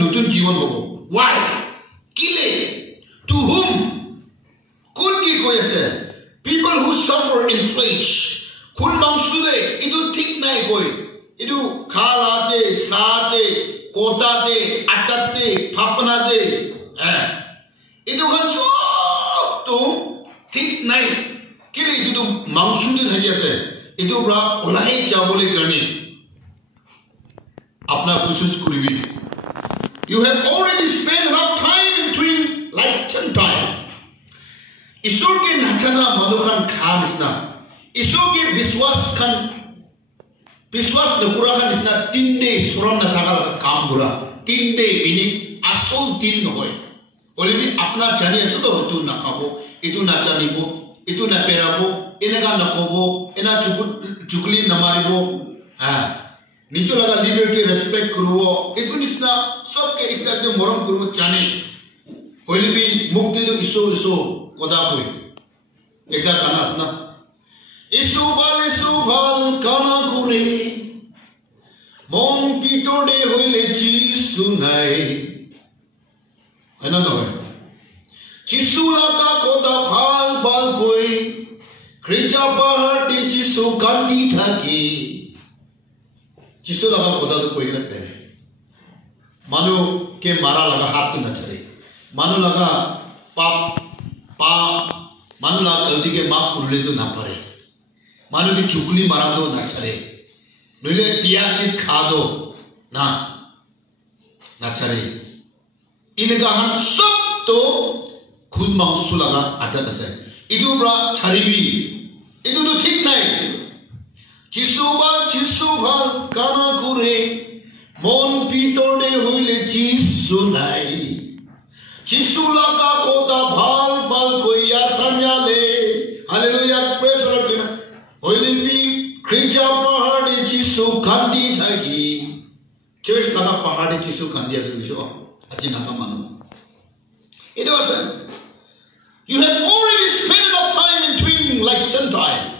nutun jiwan hobo. Why? Kile. To whom? Kun ki koi ase. People who suffer in flesh. Kun mangsude idu thik nai koi. Idu khalate, saate, kotate, atate, phapnate. Idu kan sob to thik nai. Kile idu mangsude thaki ase. Idu bra olai jabole karni. Apna kusus kuribi. You have already spent enough time between like 10 times. Isur ke nachana madukhan khan isna. Isur ke biswas nakura khan isna 3 day suram na thakal kaam gura. 3 day meaning asol 3 hoy. Olibi apna chani aso to hotu nakabo, itu nachanibo, itu naperabo, enaga nakobo, ena chukli namaribo. Nicho laga liberty respect kruwo. Itu nisna sob ke ikadde moram kruwo chani. Olibi mukti to iso koda koi. Ekda kana asna. Isu bal kana kure. Mong pitode hoile chisu nai. Ana no hai. Chisu laka koda bal koi. Kricha pahati chisu kandi thaki. Chisu laga koda to koi na pere. Manu ke mara laga hath to na chare. Manu laga manu laga galti ke maaf kurle to na pare. Manu ki chukli mara do na chare. Nule piya cheez kha do na chare. Inaga han sab to khud mangsu laga atat ase. Idu bra charibi. Idu to thik nai. Chisu bal kana kure. Mon pitode hoile chisu nai. Chisu laga kota bal koya sanyale. Hallelujah, praise the Lord. Hoile bi kricha pahadi chisu kandi thagi. Church laga pahadi chisu kandi ase bisho. Achi naka manu. It was you have already spent enough time in twin like 10 times.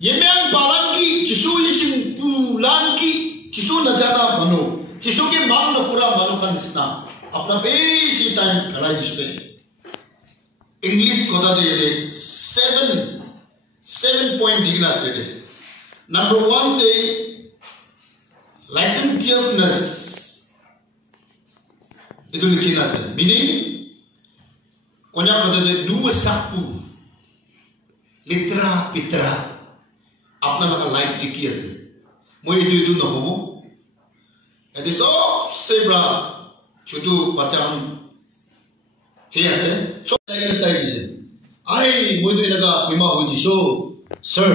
Yemang balangi chisu yising pulangi chisu najana manu. Chisu ke mang na pura manu kan isna. Apna basic time khalai jispe. English kota de 7 point digna sede. Number 1 day licentiousness. Itu likhina se. Meaning konya kota de dua sapu. Litra pitra. Apna laga life dikhi ase. Moi itu na hobo. Edi so sebra chudu bacham he ase. So lagi tai dise. Ai moi itu enaga bima hoi diso. Sir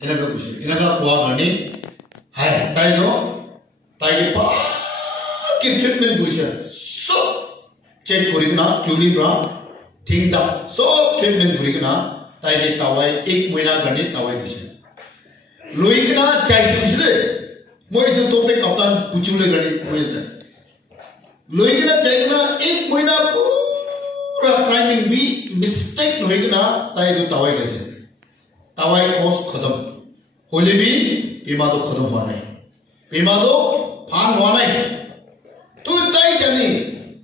enaga kusi. Enaga kuwa gani. Hai tai do. Tai ke pa ke treatment kusi. So check korikna chuli bra thing da. So treatment korikna tai ke tawai 1 mahina gani tawai dise. Loikna chai dise. Moi itu topic aptan puchule gani moi se. Loikna chaikna 1 mahina pura timing bi mistake loikna tai itu tawai gaise. Tawai course khatam. Hole bi bima to khatam hua nahi. Bima to phan hua nahi. Tu tai chani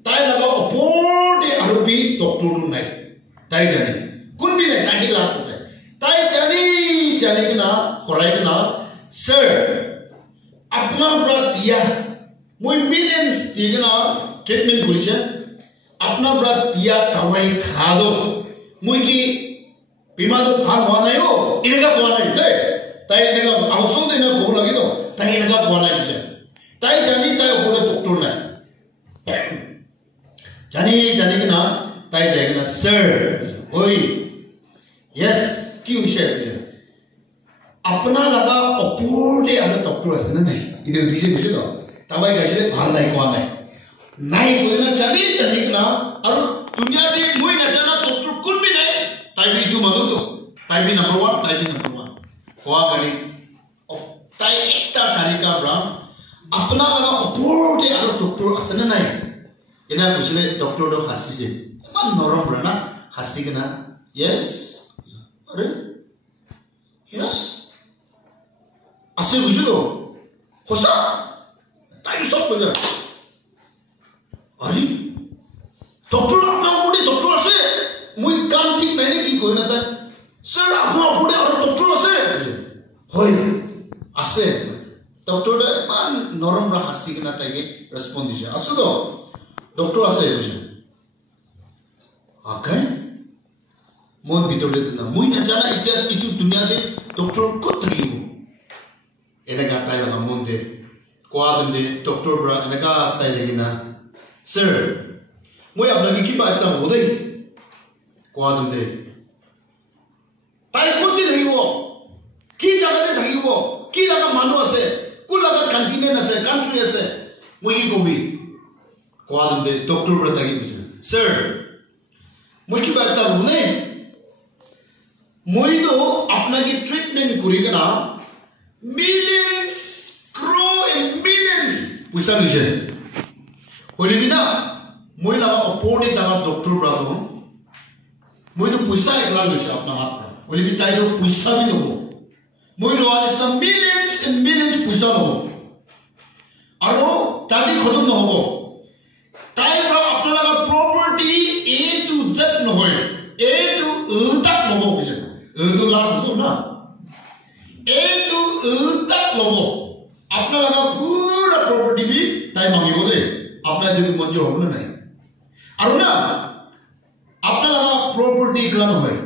tai laga opor de arubi doctor tu nahi. Tai chani kun bi nahi tai class se. Tai chani kena khorai kena sir apna brat diya moi millions digna treatment kurisha apna brat diya tawai khado moi ki bima to phan hua nahi ho inaga hua nahi de tai inaga ausol de na bhog lagi to tai inaga hua nahi se tai jani tai opor doctor nahi jani kena tai jagna sir oi yes ki ushe अपना लगा अपूर्णे अगर doctor ऐसे ना नहीं इधर दीजिए मुझे तो तब एक ऐसे भाल नहीं कौन है नहीं कोई ना चली ना और दुनिया से मुझे ना चला डॉक्टर कुछ भी नहीं ताई भी तू मत तो ताई भी नंबर 1 हुआ गली ताई एक तरीका ब्राह्म अपना लगा अपूर्णे अगर डॉक्टर ऐसे ना नहीं इन्हें मुझे डॉक्टर तो हंसी से मन नरम रहना हंसी के ना यस अरे yes Asal bujuk tu, kosa, tak ada sok pun. আরে ডক্টর আপনার উপরে ডক্টর আছে মই কাম ঠিক নাই নাকি কই না তাই স্যার আপনার উপরে আর ডক্টর আছে হয় আছে ডক্টর মান নরম রা হাসি কিনা তাইকে রেসপন্স দিছে আছে তো ডক্টর আছে বুঝছেন আকাই মন ভিতরে না মই না জানা এটা ইটু দুনিয়াতে ডক্টর কত থাকিব এনেকা তাই লাগা মন দে কোয়া দে ডক্টর ব্রা এনেকা সাই লাগিনা স্যার মই আপনাকে কি পাইতা হব দেই কোয়া দে তাই কোন দিন থাকিব কি জায়গাতে থাকিব কি লাগা মানুহ আছে কোন লাগা কন্টিনেন্ট আছে কান্ট্রি আছে মই কি কবি কোয়া দে ডক্টর ব্রা থাকি বুঝছেন স্যার মই কি পাইতা হব নে মই তো আপনাকে ট্রিটমেন্ট করি কেনা millions grow in millions পয়সা নিছে হইলি বিনা মই লাগা অপোর্টে টাকা ডক্টর ব্রাদো মই তো পয়সা একলা নিছে আপনার হাত হইলি বি তাই তো পয়সা বি নব মই লোয়া ইসনা millions and millions পয়সা নব আর তাকে খতম নহব তাই ব্রা আপনার লাগা প্রপার্টি A to Z নহয় A to তাক নব বুঝে তো লাস্ট আছে না itu tak lomo apna laga pura property bi tai mangi bole apna jadi manjur hobo na aru na apna laga property klan hoy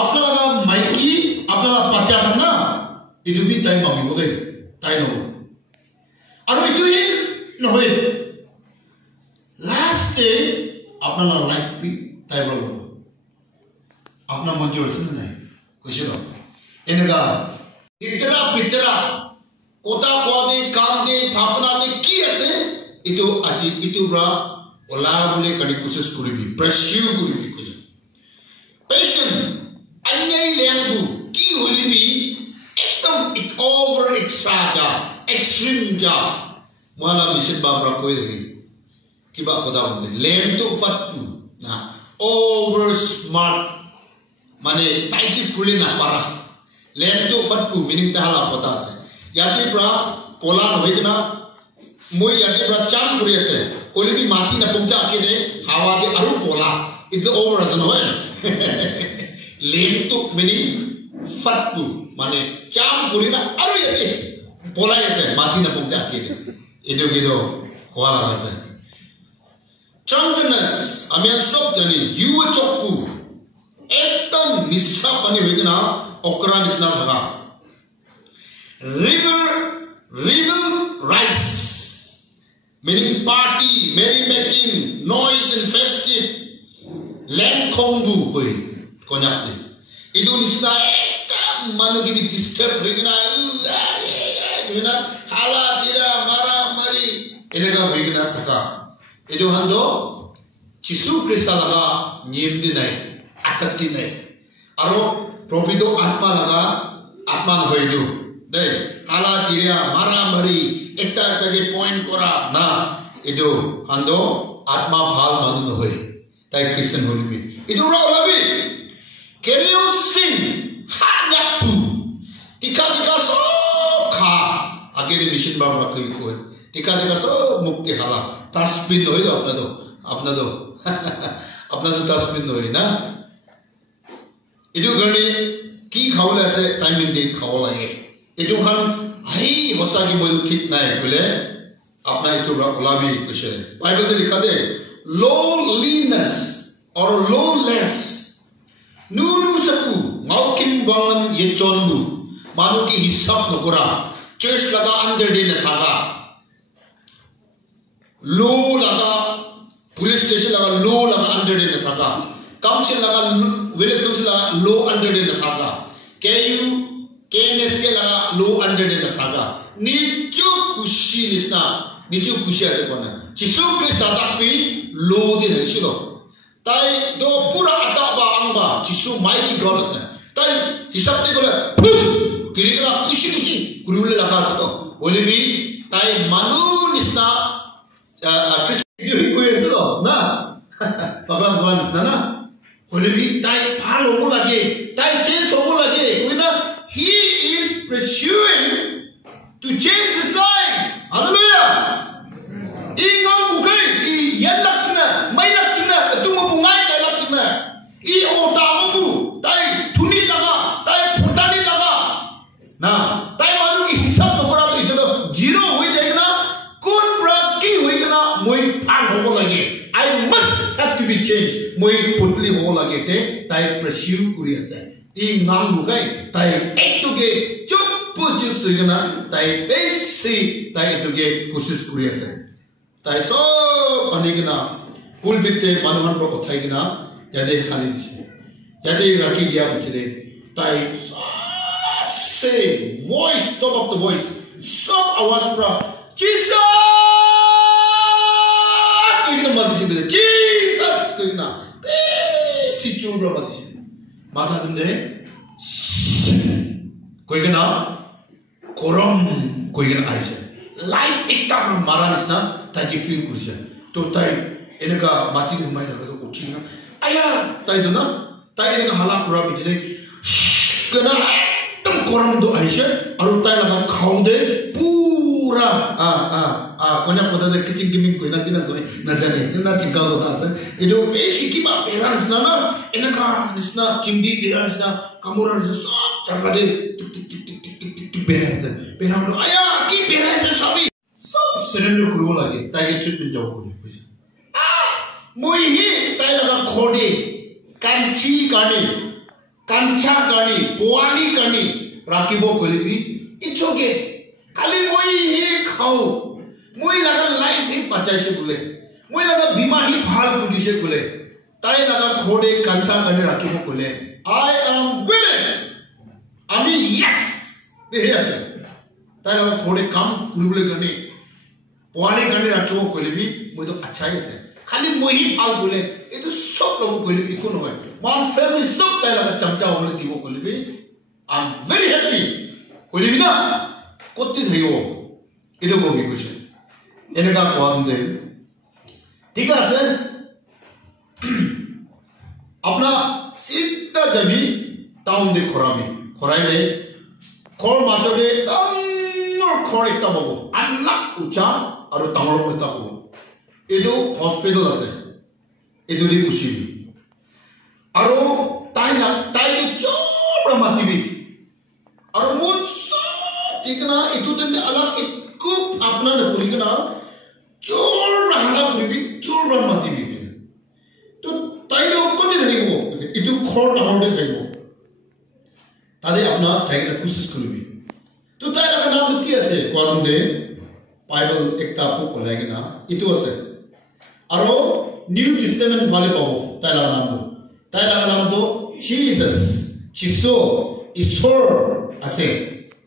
apna laga maiki apna laga pacha na itu bi tai mangi bole tai no aru itu hi no hoy last day apna laga life bi tai bolo apna manjur sun na kuise no enega इतना पितरा कोता कोदे काम दे भावना दे की আছে इतो আজি इतो ब्रा ओला बोले कनी कोशिश करिबी प्रश्यू करिबी कुछ पेशेंट अन्याय लेंबू की होलिबी एकदम ओवर एक्स्ट्रा जा एक्सट्रीम जा माला मिशन बाबरा कोई दे की बा कोदा बोले लेम तो फटू ना ओवर स्मार्ट माने ताइचिस कुली ना पारा लेम तो फटू मीनिंग तहाला पता से याती प्रा पोला होइना মই याती प्रा चाम करि আছে ओलिबी माथि ना पंजा के दे हावा दे अरु पोला इज ओवर अजन होय लेम तो मीनिंग फटू माने चाम करि ना अरु याती पोला আছে माथि ना पंजा के दे इदो गिदो होला আছে drunkenness आमिया सब जानी युव चक्कू एकदम निस्सा पानी होइना okra nisna dhaga river rice meaning party merry making noise and festive land khongbu koi konyak de idu nisna ekam manu ki disturb hoigna na hala chira mara mari enega hoigna thaka idu hando jisu krista laga niyem di nai akati nai aro प्रॉफिटो आत्मा लगा आत्मा होइदु दे हाला चिरिया मारा मारी एकटा एकटा के point करा ना इदो हंदो आत्मा भाल मानु होय ताई क्रिश्चियन होलिबी इदो रा ओलाबी केरियो सिन हागापु टिका टिका सब खा आगे रे मिशन बाबा कई कोय टिका टिका सब मुक्ति हाला तस्बिन होय अपना दो तस्बिन होय ना इदु गणी की खावले আছে টাইমিং দে খাও লাগে इदु खान हाई होसा की मोय ठीक নাই বলে আপনা ইতো ওলাবি কইছে বাইবেলে লিখা দে lowliness or lowless নুনু সকু মাউকিন গংলাম ইচনবু মানু কি হিসাব নকরা চার্চ লাগা আন্ডার দে না থাকা লো লাগা পুলিশ স্টেশন লাগা লো লাগা আন্ডার দে না থাকা काउंसिल लगा विलेज काउंसिल लगा लो अंडर दे न थागा केयू केएनएस के लगा लो अंडर दे न थागा निचो खुशी निस्ना निचो खुशी आसे कोना जिसु क्रिस्ट आदापि लो दे नसिलो ताई दो पूरा आदाबा अंबा जिसु माइटी गॉड आसे ताई हिसाब ते बोले किरिगला खुशी खुशी गुरुले लगा सको ओलिबी ताई मानु निस्ना क्रिस्ट कोई तो ना पगला भगवान निस्ना ना Holy tai palo lagi, tai change sobo lagi. Kuina he is pursuing to change his life. Hallelujah. Ingang bukai, change moi putli ho lage te tai pursue kuri ase I ngang bukai tai ektuge chup puju sugana tai besi tai ektuge kosis kuri ase tai so panigina pulbitte manuhan ro kothai gina yade khali dise yade raki dia buchide tai say voice top of the voice sub awas pra Jesus igna madisi Jesus igna si chulra madisi matha dunde koigna koram koigna aise light ekta maranisna taji feel kurisa to tai enaka mati du mai daga ko china aya tai dona tai enaka hala pura bijle kana tum koram do aise aru tai la khaude pura konya koda de kiching kiming koina kina koi na jane na chingka ko ta ase edo basic ki ba parents na enaka nisna chingdi parents na kamura so chakade tik tik tik tik tik tik tik parents parents aya ki parents sabi sab surrender kurbo lage tai treatment job kori moi hi tai laga khode kanchi kani kancha kani poani kani rakibo kolibi it's okay kali moi hi khau moi laga life hi pachaise bule moi laga bima hi phal budise bule tai laga khode kancha kani rakibo bule I am willing ami yes dehe ase tai laga khode kam kuribule kani poani kani rakibo kolibi moi to achai ase खाली मोही फाल बोले ये तो सब लोगों को लिखी कौन होगा मान फैमिली सब ताई लगा चमचा वाले दीवो को लिखी I'm very happy को लिखी ना कोत्ती थे वो इधर को भी कुछ इन्हें का कौन दे ठीक है सर अपना सीधा जबी टाउन दे खोराई ले खोर माचोरे तंगोर खोर एक तमोगो अन्ना ऊंचा और तंगोर में तको edo hospital ase edo di kushi aro tai ke chopra matibi aro mon so tikna edo tende alag ekku apna na purigna chopra hana puribi chopra matibi to tai lo kone dhaibo edo khor na honde dhaibo tade apna chaigna kosis koribi to tai la naam ki ase kwadum de bible ekta po kolagina itu ase aro new testament wale pabo tai la naam do Jesus chiso isor ase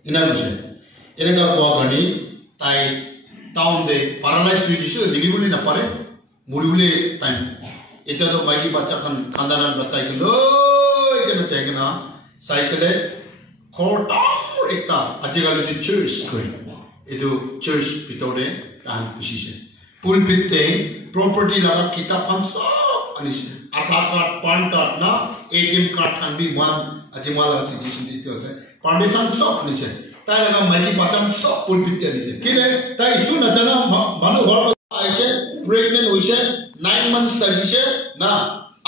ina bishe ene ka kwa gani tai town de paralyzed suijisu digibuli na pare muribule time eta to magi bacha khandanan batai kilo ikena chegena saisele khorta ekta ajigali di church koi edu church bitore tan bishe pulpit te property laga kitab panso anis Aadhaar card pan card na ATM card thanbi one ajimala situation dite ase permission so anis tai laga magi patam so pulpit te anis kile tai isu na jana manu hor aise pregnant hoise 9 months tagise na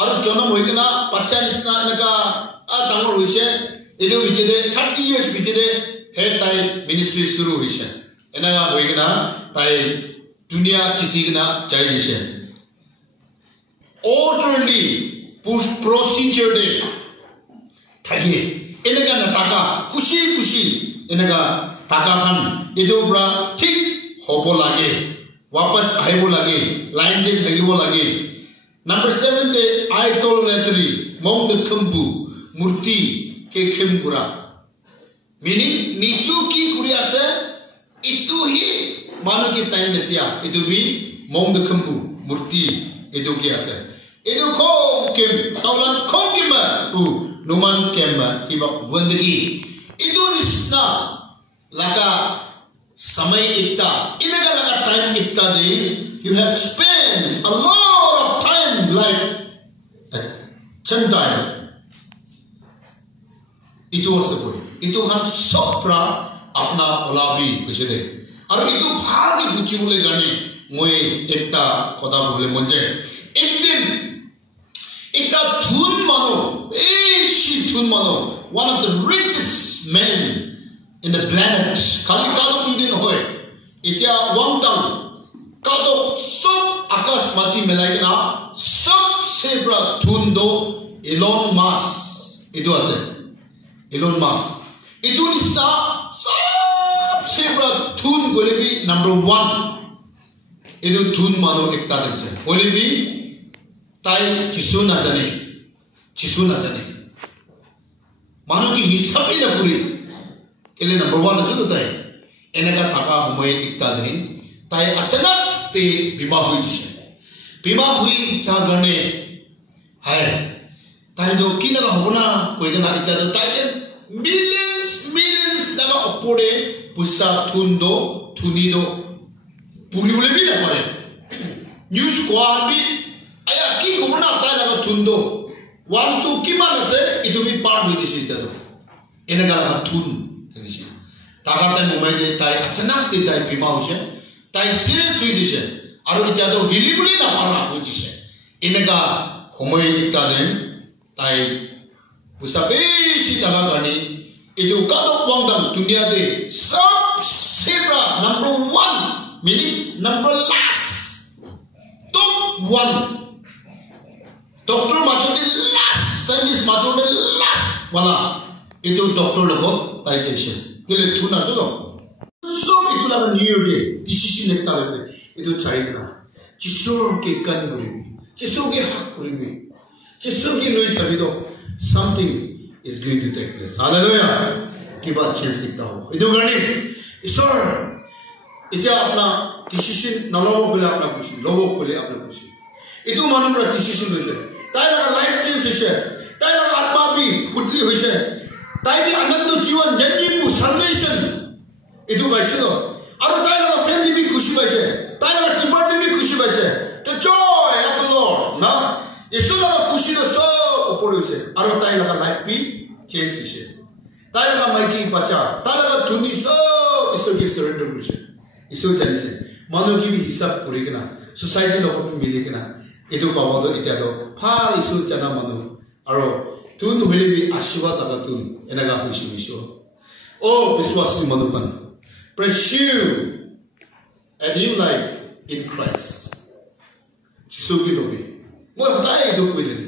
aru jonam hoigena bacha nisna naga tangor hoise edu bichede 30 years bichede he tai ministry shuru hoise enaga hoigena tai dunia chitigna chaise orderly procedure de thagi enaga nataka kushi enaga taka khan edobra thik hobo lage wapas aibo lage line de thagibo lage number 7 de idolatry mong de khambu murti ke khemgura meaning nichu ki kuriya se itu hi manu ki time detia itu bi mong de khambu murti edu ki ase edu kho kem taulan kho kema numan kema iba wandagi edu nisna laga samay ekta inaga laga time ekta de you have spent a lot of time like chandai itu ase koi itu han sopra apna olabi kujede aru itu bhagi buchi bole gane moi ekta koda bole monje ekdin ekta thun mano one of the richest men in the planet khali kado din hoy etia wangtang kado sob akas mati melai na सबसे बड़ा थून दो Elon mask इतो আছে Elon mask इतो निस्ता सबसे बड़ा थून बोले भी नंबर 1 इतो थून मानो एकता दिसे बोले भी ताई जिसु ना जाने मानो की हिसाब ही ना पूरी केले नंबर 1 আছে তো তাই এনেকা থাকা সময় एकता দিন তাই अचानक ते बीमार हुई जिसे बीमार हुई क्या करने है ताई जो की लगा होना कोई ना इतना तो ताई मिलियंस लगा अपोड़े पुष्सा थून दो थूनी दो पूरी बोले भी ना पड़े न्यूज़ क्वार भी आया की होना ताई लगा थून दो 1 2 की माने से इधर भी पार हुई जिसे इतना तो इन्हें लगा थून जिसे ताकत मोबाइल ताई अचानक ते ताई बीमार हुई ताई सीरियस हुई जिसे आरो इतना तो हिली बुली ना पारा हुई जिसे इन्हें का होमोई इतना दिन ताई पुष्सा बेसी जगह करनी इधर कादो पंगदम दुनिया दे सबसे बड़ा number 1 meaning number last top 1 doctor माचोटे लास्ट साइंटिस्ट माचोटे लास्ट वाला इधर डॉक्टर लोगों ताई जैसे केले तू ना सुनो सब इधर लगा न्यू डे डिसीजन लेता है इधर चाहिए ना जिसो के कन बुरी जिसो के हक बुरी जिसो की नई सभी तो something is going to take place hallelujah की बात चेंज सीखता हो इधर करने ईश्वर इधर अपना डिसीजन नलोगों के लिए अपना कुछ लोगों के लिए अपना कुछ इधर मानो पर डिसीजन हुई है ताई लगा लाइफ चेंज हुई है ताई लगा आत्मा भी पुतली हुई है ताई भी आनंद जीवन जन्म को salvation इधर कैसे तो और ताई लगा फैमिली भी खुशी कैसे ताई लगा टीम भी खुशी कैसे तो joy of the Lord ना ईश्वर लगा खुशी तो सब ऊपर हुई है और ताई लगा लाइफ भी चेंज हुई है ताई लगा माइकी बच्चा ताई लगा धुनी सब ईश्वर की सरेंडर हुई है ईश्वर जाने से मानो की भी हिसाब पूरी करना सोसाइटी लोगों में मिले करना इधर पावा तो इत्यादि फार ईश्वर जाना मानो और तुन हुए भी आशीर्वाद लगा तुन इनका खुशी ईश्वर ओ विश्वासी मनुपन pursue a new life in Christ जिसु की लोगे मैं बताया इधर कोई नहीं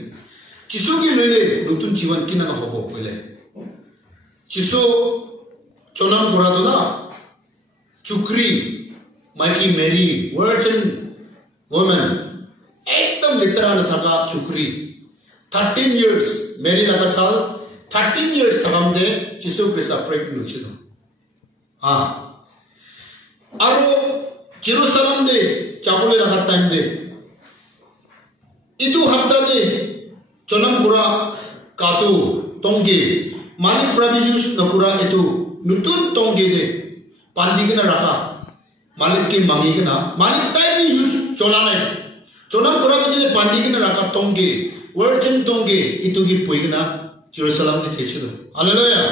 जिसु की लोगे नूतन जीवन की ना होगा पहले जिसु चोनाम करा तो ना चुकरी माइकी मेरी वर्जिन वुमन एकदम लिटरा न था चुकरी 13 years मेरी लगा साल 13 years था हम दे जिसु के साथ प्रेग्नेंट हुई थी हाँ आरो जेरूसलम दे चावले लगा टाइम दे इतु हफ्ता दे चोनामपुरा कातु तोंगे मालिक प्रभियूस नपुरा इतु नुतुन तोंगे दे पांडी के ना रखा मालिक के मांगी के ना मालिक टाइम भी यूज चोला नहीं चोनामपुरा में जे पांडी के ना रखा तोंगे वर्जिन तोंगे इतु की पोई के ना जेरूसलम दे थे चलो हालेलुया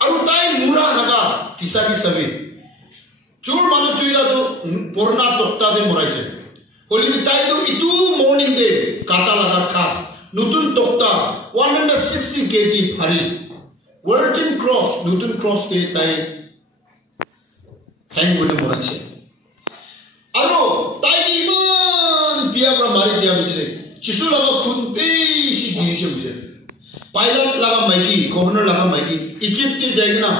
आरो टाइम मुरा लगा किसा की सभी चूर मानो तुइला तो पोरना तोक्ता दे मोराई से होली की टाइम तो इतु मॉर्निंग दे काटा लगा खास नूतन तोक्ता 160 kg भारी वर्जिन क्रॉस नूतन क्रॉस दे टाइम हैंग बोले मोराई से आरो टाइम इमान पिया पर मारी दिया मुझे चिसु लगा खून बेसी गिरी से मुझे पायलट लगा माइकी गवर्नर लगा माइकी इजिप्ट के जाएगा ना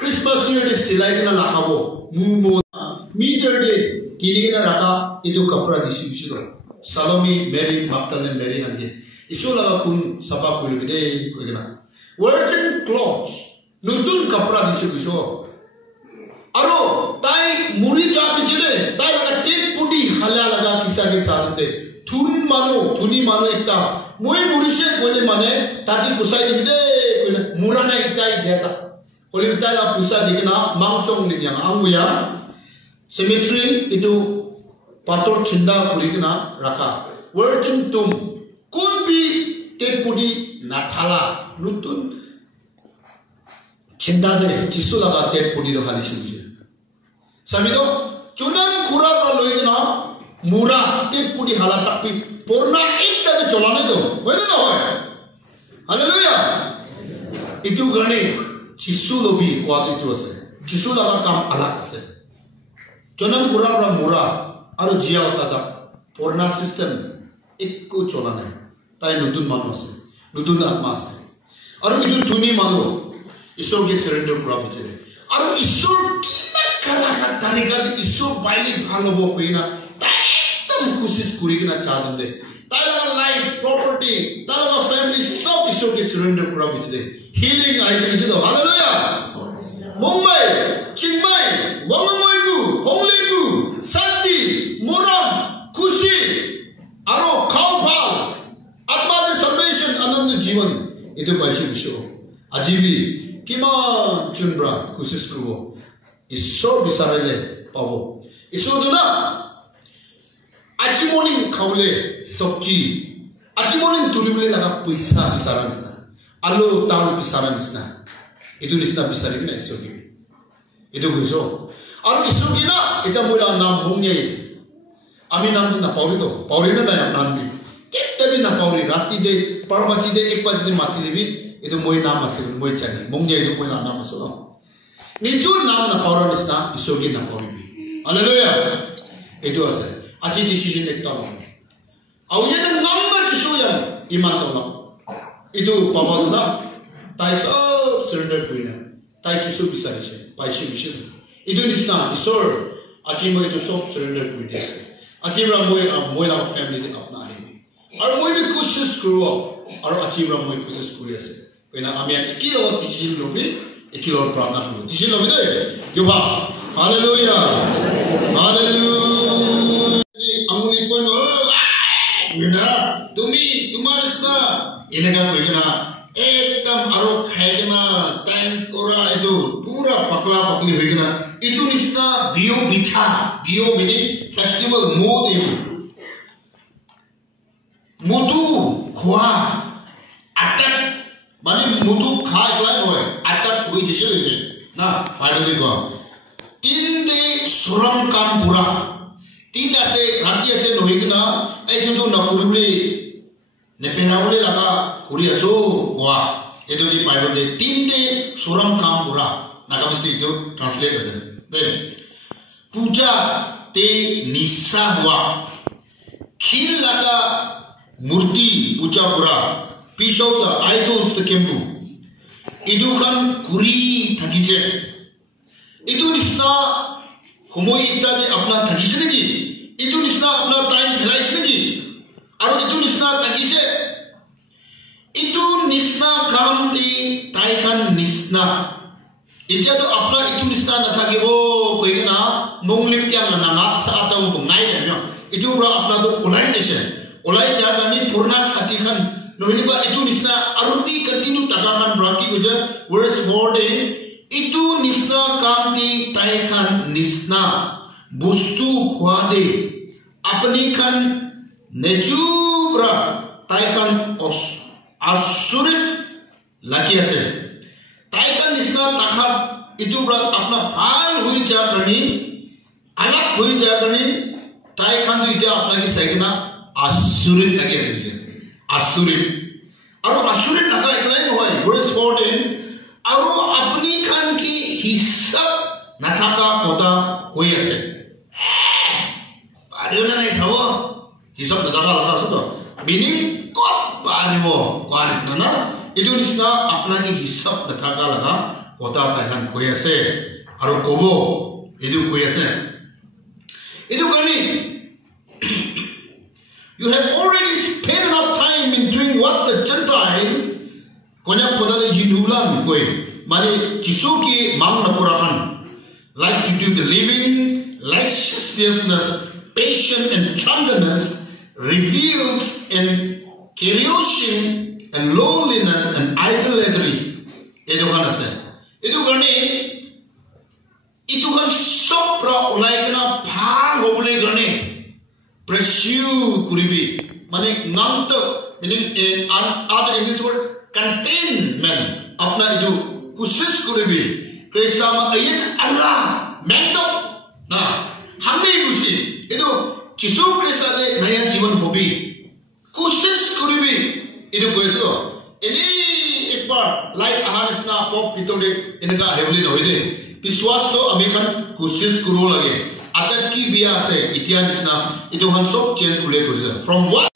क्रिसमस न्यू ईयर सिलाई के ना लाखाबो मुमो मीटर डे किनी के ना रखा इधर कपड़ा डिस्ट्रीब्यूशन हो सालोमी मेरी माप्टले मेरी हंगे इसो लगा खून सपा कोई भी दे कोई ना वर्जिन क्लॉथ्स नूतन कपड़ा डिस्ट्रीब्यूशन आरो ताई मुरी जापी चले ताई लगा टेक पुटी हल्ला लगा किसा के साथ दे थुनी मानो एकता मोई मुरिशे कोले माने ताती पुसाई दिबे कोले मुराना इताई देता कोले बिताला पुसा दिगना मांगचोंग लिंया आंगुया सेमेट्री इतु पाटोर छिंदा पुरिगना रखा वर्जिन तुम कोन भी टेक पुटी नाथाला नुतुन छिंदा दे जिसु लगा टेक पुटी दो खाली सिमुजे सभी तो चुनन खुरा पर लोइगना मुरा टेक पुटी हाला तक भी पोरना एक तब चलाने दो वही ना हो हालेलुया इतु गणे जिसु लोभी वादी तो से जिसु लगा काम अलग से चुनन खुरा पर मुरा आरो जिया होता था পুৰণা সিস্টেম একো চলা নাই তাই নতুন মানুহ আছে নতুন আত্মা আছে আৰু ইটো তুমি মানুহ ঈশ্বৰকে সাৰেন্ডাৰ কৰা বিচাৰে আৰু ঈশ্বৰ কিনা কালাকাৰ তাৰিকাত ঈশ্বৰ পাইলে ভাল হ'ব কইনা তাই একদম কোশিশ কৰি কিনা চাহতে তাই লগৰ লাইফ প্ৰপাৰ্টি তাই লগৰ ফ্যামিলি সব ঈশ্বৰকে সাৰেন্ডাৰ কৰা বিচাৰে হিলিং আইছে তো হালেলুয়া মুম্বাই চিন্ময় বঙ্গবন্ধু হংলেগু শান্তি মৰম খুশি আৰু খাও ভাল আত্মাৰ সালভেশন আনন্দ জীৱন এটো পাইছে বিশ্ব আজিবি কিমান চুনব্ৰা কোশিশ কৰিব ঈশ্বৰ বিচাৰিলে পাব ঈশ্বৰ না আজি মৰ্নিং খাওলে সবজি আজি মৰ্নিং তুলিবলৈ লগা পইচা বিচাৰা নিচিনা আলু তাল বিচাৰা নিচিনা এটো নিচিনা বিচাৰিবি না ঈশ্বৰ দিবি এটো বুঝছ আৰু ঈশ্বৰ কি না এটা মোৰ নাম মংনিয়া আছে আমি নামটো নাপাউৰি তো পাউৰি না নাই নাম দি কেতিয়াবি নাপাউৰি ৰাতি দে পাৰবাচি দে এক বাজি দে মাতি দিবি এটো মই নাম আছে মই জানি মংনিয়া এটো মই নাম আছে ন নিজৰ নাম নাপাউৰ নিচিনা ঈশ্বৰ কি নাপাউৰিবি হালেলুয়া এটো আছে আজি ডিসিশন একটা লম আৰু এটা নাম্বাৰ যিছয়া ইমান লম এটো পাবল না তাই সব সাৰেন্ডাৰ কৰিনা তাই যিছু বিচাৰিছে পাইছে বিশেষ এটো নিচিনা ঈশ্বৰ আজি মই এটো সব সাৰেন্ডাৰ কৰি দিছে আজি মই লাভ ফ্যামিলি আপনা আহিবি আৰু মই বি কোশিশ কৰিব আৰু আজি মই কোশিশ কৰি আছে কইনা আমি কি লগত ডিসিশন লবি কি লগত প্ৰাৰ্থনা কৰিব ডিসিশন লবি দে যুবা হালেলুয়া হালেলুয়া আমুলি পনো না তুমি তোমার ইসনা এনেকা কইনা একদম আরো খাইনা টাইমস করা এটো পুরা পাকলা পাকলি হইনা এটো নিসনা বিও বিছা বিও মিনি ফেস্টিভ্যাল মোদ এটো মধু খোয়া আটাক মানে মধু খাই গলা নয় আটাক কই দিছে না ফাইদা দিব তিন দে সুরম কাম পুরা তিন আছে রাতি আছে নহি কিনা এই কিন্তু নকৰিবলি নেপেৰাবলি লাগা কৰি আছো কোৱা এটো দি পাইব দে তিনটে সুৰম কাম পুৰা নাগামিস্তি তো ট্ৰান্সলেট আছে দে পূজা তে নিশা हुआ খিল লাগা মূৰ্তি পূজা পুৰা পিছত আইডলস তে কেম্পু ইদুখান কুৰি থাকিছে ইদু নিষ্ণা সময় ইত্যাদি আপনাৰ থাকিছে নেকি ইটো নিচিনা আপনাৰ টাইম ফেলাইছে নেকি আৰু ইটো নিচিনা থাকিছে ইটো নিচিনা কাম দি তাইখান নিচিনা এতিয়াতো আপনার ইটো নিচিনা নাথাকিব কৈ কিনা মংলিক তিয়া নাঙা সাতাও নাই না ইটো পৰা আপনাৰ ওলাই যাইছে ওলাই যা গানি পুৰণা সাথীখান নহলিবা ইটো নিচিনা আৰু দি কন্টিনিউ টাকাখান ব্ৰাকি গৈছে ওয়াৰ্ডস ওয়াৰ্ডিং ইটো নিচিনা কাম দি তাইখান নিচিনা বস্তু খোৱা দে আপনি খান নেচুব্ৰা তাইখান আচৰিত লাগি আছে তাইখান নিচিনা তাখা ইটো ব্ৰাত আপনাৰ ভাল হৈ যা কাৰণে আলাপ হৈ যা কাৰণে তাইখান এতিয়া আপনাকে চাইকিনা আচৰিত লাগি আছে আচৰিত আৰু আচৰিত লাগা একলাই নহয় ওয়াৰ্ডস ওয়াৰ্ডিং আৰু আপনি খান কি হিসাব নাথাকা কথা হৈ আছে পারিও না নাই চাব হিসাব নাথাকা লগা আছে তো মিনিং কত পারিব কোৱা নিচিনা না এইটো নিচিনা আপোনাকে হিসাব নাথাকা লগা কথা তাইখান কৈ আছে আৰু কব এইটো কৈ আছে এইটো কাৰণে you have already spent enough time in doing what the Gentile konyak podale hindulan koi mani jisuki mang napurakan like to do the living licentiousness patience and drunkenness reveals in carousing and loneliness and idolatry edu kan ase edu karne itu kan sopra ulai kana bhal hobole karne pursue kuribi mane ngamto meaning in other English word contentment apna idu koशिश kuribi krisama ayin Allah mento na hamni kushi idu jisu kristade naya jivan hobi koशिश kuribi idu koiso ini ekbar life ahanisna pop pitole inaka hebli noide biswas to ami kan koशिश kuro lage Ata ki biya ase itia nisna itu han sob change kule koise. From what